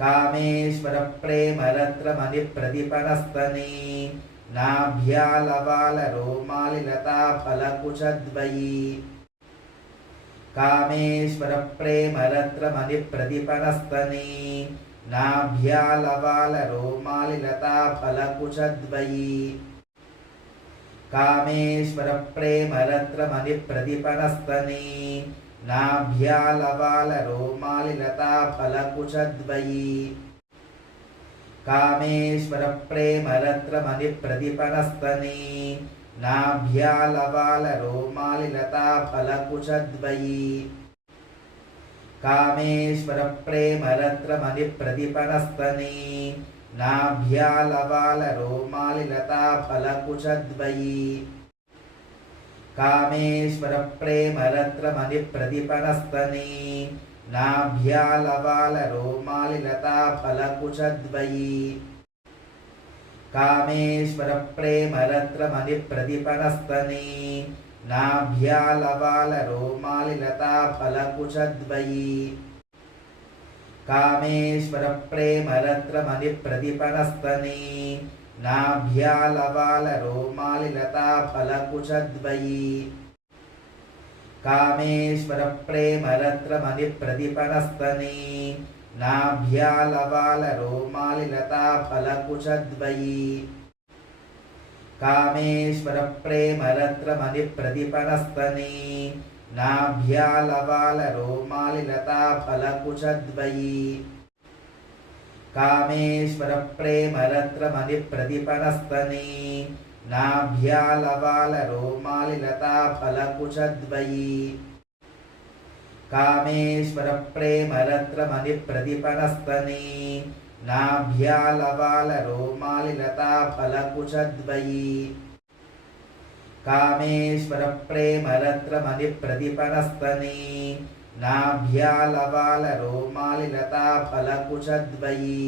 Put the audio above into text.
Kameshwar प्रेमरत्रमणिप्रतिपनस्तने नाभ्यालवालरोमालिलताफलकुशद्वयी Kameshwar प्रेमरत्रमणिप्रतिपनस्तने नाभ्यालवालरोमालिलताफलकुशद्वयी Kameshwar प्रेमरत्रमणिप्रतिपनस्तने नाभ्यालवालरोमालिलताफलकुशद्वयी Kameshwar प्रेमरत्रमणिप्रतिपनस्तने नाभ्यालवालरोमालिलताफलकुशद्वयी Kameshwar प्रेमरत्रमणिप्रतिपनस्तने नाभ्यालवालरोमालिलताफलकुशद्वयी Kameshwar प्रेमरत्रमणिप्रतिपनस्तने नाभ्यालवालरोमालिलताफलकुशद्वयी Kameshwar प्रेमरत्रमणिप्रतिपनस्तने नाभ्यालवालरोमालिलताफलकुशद्वयी Kameshwar प्रेमरत्रमणिप्रतिपनस्तने नाभ्यालवालरोमालिलताफलकुशद्वयी Kameshwar प्रेमरत्रमणिप्रतिपनस्तने नाभ्यालवालरोमालिलताफलकुशद्वयी Kameshwar प्रेमरत्रमणिप्रतिपनस्तने नाभ्यालवालरोमालिलताफलकुशद्वयी Kameshwar प्रेमरत्रमणिप्रतिपनस्तने नाभ्यालवालरोमालिलताफलकुशद्वयी Kameshwar प्रेमरत्रमणिप्रतिपनस्तने नाभ्यालवालरोमालिलताफलकुशद्वयी Kameshwar प्रेमरत्रमणिप्रतिपनस्तने नाभ्यालवालरोमालिलताफलकुशद्वयी